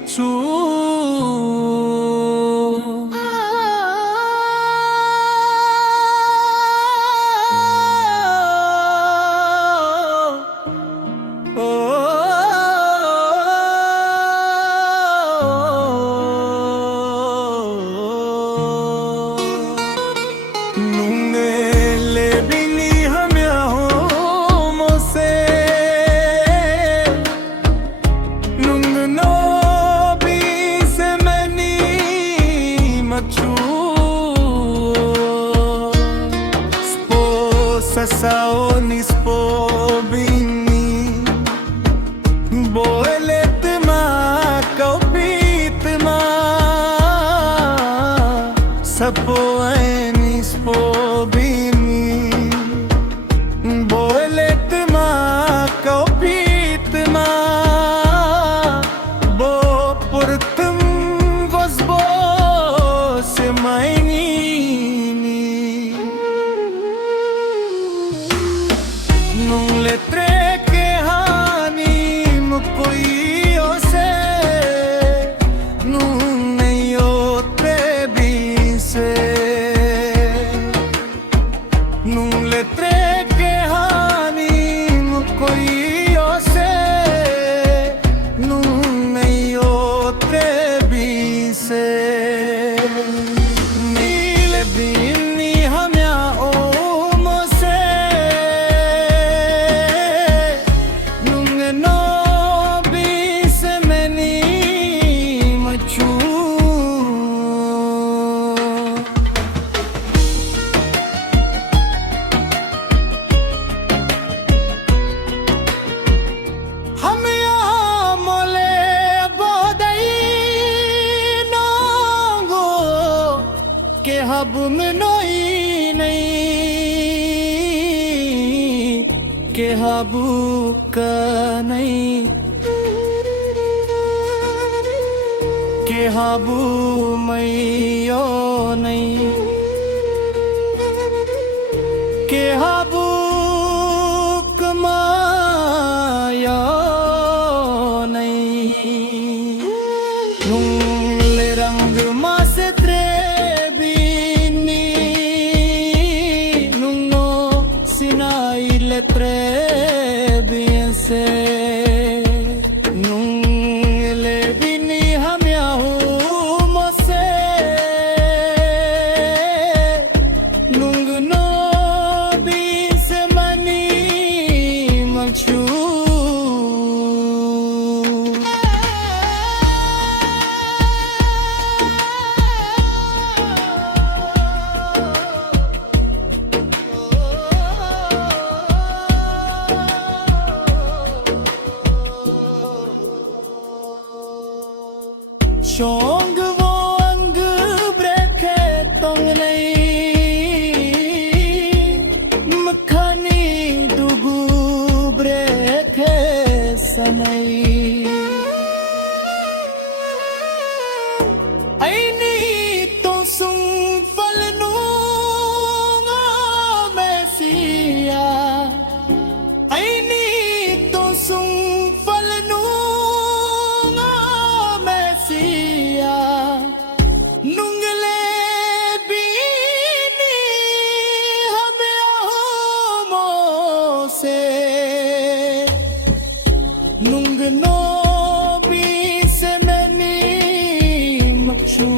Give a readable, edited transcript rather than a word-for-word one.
machu. Sao nispo bini boelet ma kaupit ma sapo nispo bini boelet ma kaupit ma bo purtum gosbo se maini nung letre ke hani mukoi ose nung neyo trebi se nung letre ke hani mukoi ose nung neyo trebi se nile bini hamya o के hub में नई नहीं के हबू का नहीं के हबू मैयो नहीं के हबू कमाया नहीं नूले रंग मासे tre bien se nung le bini hamya hu mo se nung no bi se mani machu Chong wo ang breke tong nei makhani dugu breke sanai aini to sung palnu nga mesia aini to sung palnu nungle bini hame mo se nung no bi se meni machu